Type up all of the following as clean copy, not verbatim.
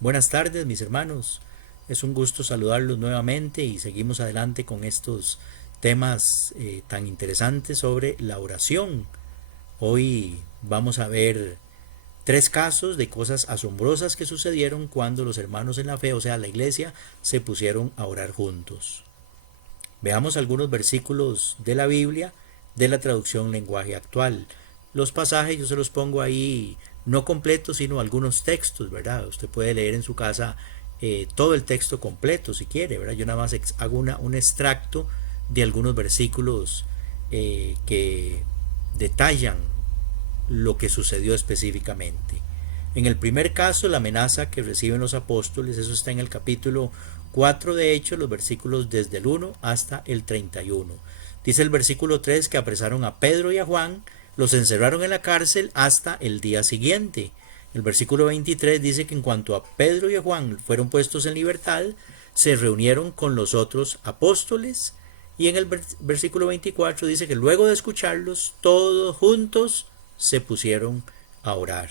Buenas tardes, mis hermanos. Es un gusto saludarlos nuevamente y seguimos adelante con estos temas tan interesantes sobre la oración. Hoy vamos a ver tres casos de cosas asombrosas que sucedieron cuando los hermanos en la fe, o sea, la iglesia, se pusieron a orar juntos. Veamos algunos versículos de la Biblia de la traducción lenguaje actual. Los pasajes yo se los pongo ahí no completos, sino algunos textos, ¿verdad? Usted puede leer en su casa todo el texto completo si quiere, ¿verdad? Yo nada más hago un extracto de algunos versículos que detallan lo que sucedió específicamente. En el primer caso, la amenaza que reciben los apóstoles, eso está en el capítulo 4 de Hechos, los versículos desde el 1 hasta el 31. Dice el versículo 3 que apresaron a Pedro y a Juan, los encerraron en la cárcel hasta el día siguiente. El versículo 23 dice que en cuanto a Pedro y a Juan fueron puestos en libertad, se reunieron con los otros apóstoles. Y en el versículo 24 dice que luego de escucharlos, todos juntos se pusieron a orar.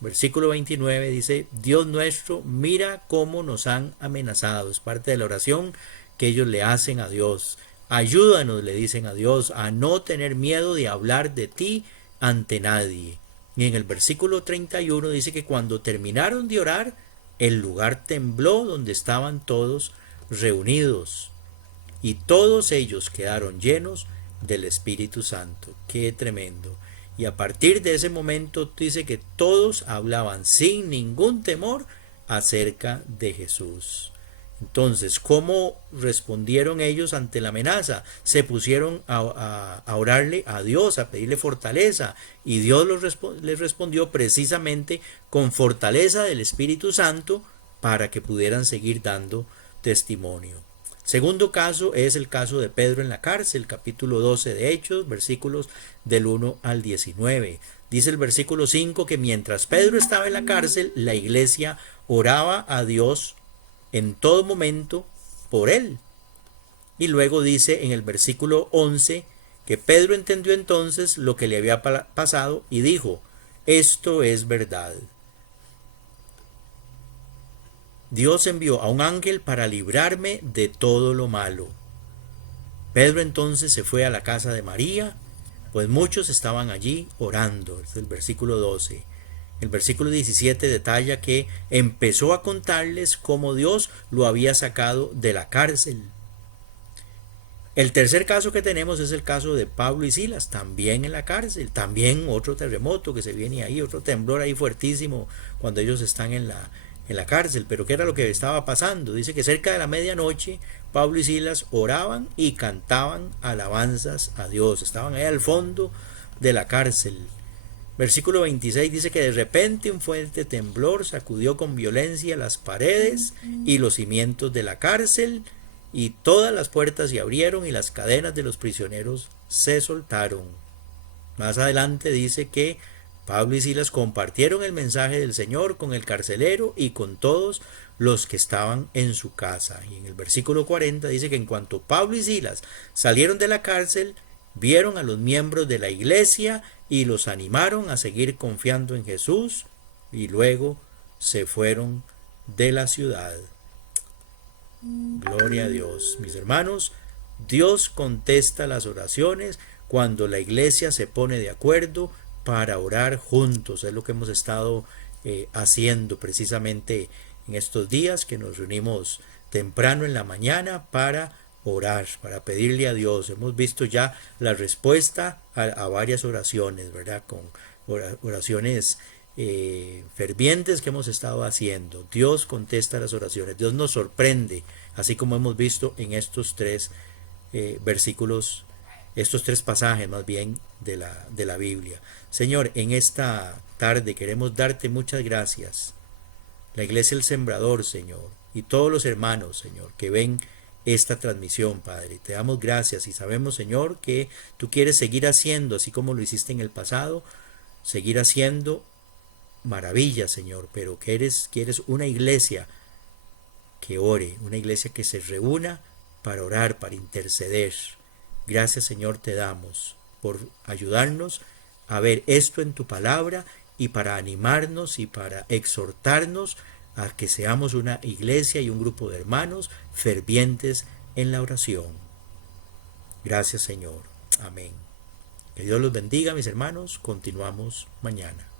Versículo 29 dice, Dios nuestro, mira cómo nos han amenazado. Es parte de la oración que ellos le hacen a Dios. Ayúdanos, le dicen a Dios, a no tener miedo de hablar de ti ante nadie. Y en el versículo 31 dice que cuando terminaron de orar, el lugar tembló donde estaban todos reunidos. Y todos ellos quedaron llenos del Espíritu Santo. Qué tremendo. Y a partir de ese momento dice que todos hablaban sin ningún temor acerca de Jesús. Entonces, ¿cómo respondieron ellos ante la amenaza? Se pusieron a orarle a Dios, a pedirle fortaleza, y Dios les respondió precisamente con fortaleza del Espíritu Santo para que pudieran seguir dando testimonio. Segundo caso es el caso de Pedro en la cárcel, capítulo 12 de Hechos, versículos del 1 al 19. Dice el versículo 5 que mientras Pedro estaba en la cárcel, la iglesia oraba a Dios en todo momento por él. Y luego dice en el versículo 11 que Pedro entendió entonces lo que le había pasado y dijo, esto es verdad. Dios envió a un ángel para librarme de todo lo malo. Pedro entonces se fue a la casa de María, pues muchos estaban allí orando. Es el versículo 12. El versículo 17 detalla que empezó a contarles cómo Dios lo había sacado de la cárcel. El tercer caso que tenemos es el caso de Pablo y Silas, también en la cárcel, también otro terremoto que se viene ahí, otro temblor ahí fuertísimo cuando ellos están en la cárcel. Pero ¿qué era lo que estaba pasando? Dice que cerca de la medianoche Pablo y Silas oraban y cantaban alabanzas a Dios, estaban ahí al fondo de la cárcel. Versículo 26 dice que de repente un fuerte temblor sacudió con violencia las paredes y los cimientos de la cárcel, y todas las puertas se abrieron y las cadenas de los prisioneros se soltaron. Más adelante dice que Pablo y Silas compartieron el mensaje del Señor con el carcelero y con todos los que estaban en su casa. Y en el versículo 40 dice que en cuanto Pablo y Silas salieron de la cárcel, vieron a los miembros de la iglesia y los animaron a seguir confiando en Jesús, y luego se fueron de la ciudad. Gloria a Dios. Mis hermanos, Dios contesta las oraciones cuando la iglesia se pone de acuerdo para orar juntos. Es lo que hemos estado haciendo precisamente en estos días, que nos reunimos temprano en la mañana para orar, para pedirle a Dios. Hemos visto ya la respuesta a varias oraciones, ¿verdad? Con oraciones fervientes que hemos estado haciendo. Dios contesta las oraciones, Dios nos sorprende, así como hemos visto en estos tres versículos, estos tres pasajes más bien de la Biblia. Señor, en esta tarde queremos darte muchas gracias. La Iglesia El Sembrador, Señor, y todos los hermanos, Señor, que ven esta transmisión, Padre. Te damos gracias y sabemos, Señor, que tú quieres seguir haciendo, así como lo hiciste en el pasado, seguir haciendo maravillas, Señor, pero quieres una iglesia que ore, una iglesia que se reúna para orar, para interceder. Gracias, Señor, te damos por ayudarnos a ver esto en tu palabra y para animarnos y para exhortarnos a que seamos una iglesia y un grupo de hermanos fervientes en la oración. Gracias, Señor. Amén. Que Dios los bendiga, mis hermanos. Continuamos mañana.